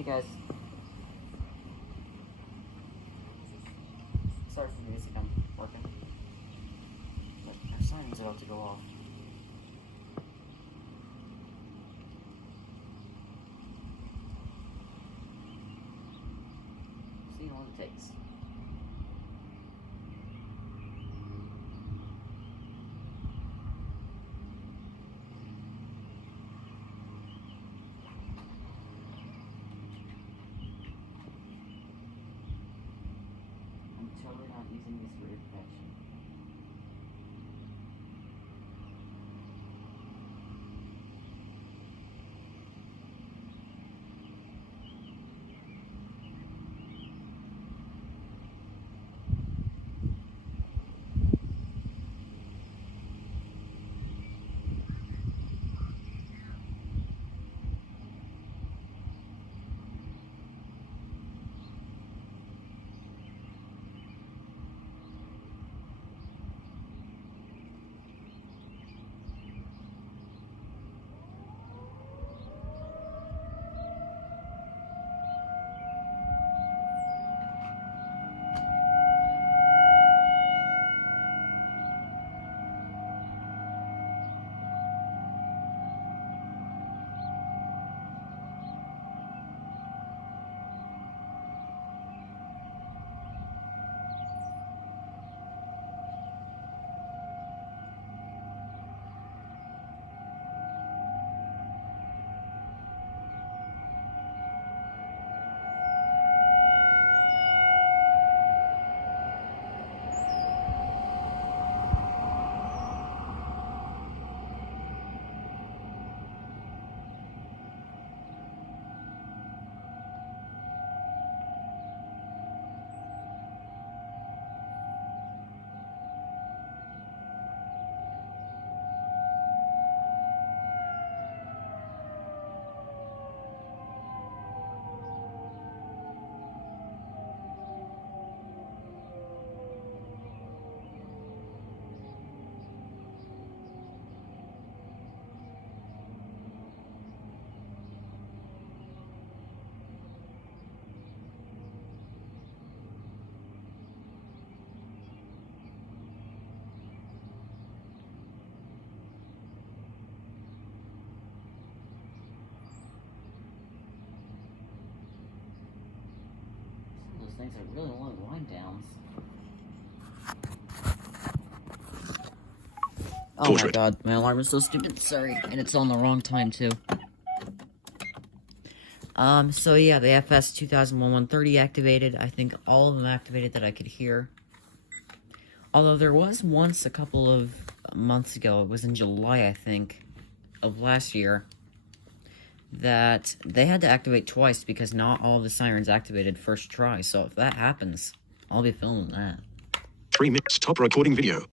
Hey guys. Sorry for the music, I'm working. But our sirens are about to go off. See how long it takes. I'm totally not using this for protection. Some of those things are really long wind downs. Oh my god, my alarm is so stupid, sorry. And it's on the wrong time too. So yeah, the FS 2001-130 activated. I think all of them activated that I could hear. Although there was once a couple of months ago, it was in July, I think, of last year, that they had to activate twice because not all of the sirens activated first try. So if that happens, I'll be filming that. 3 minutes. Stop recording video.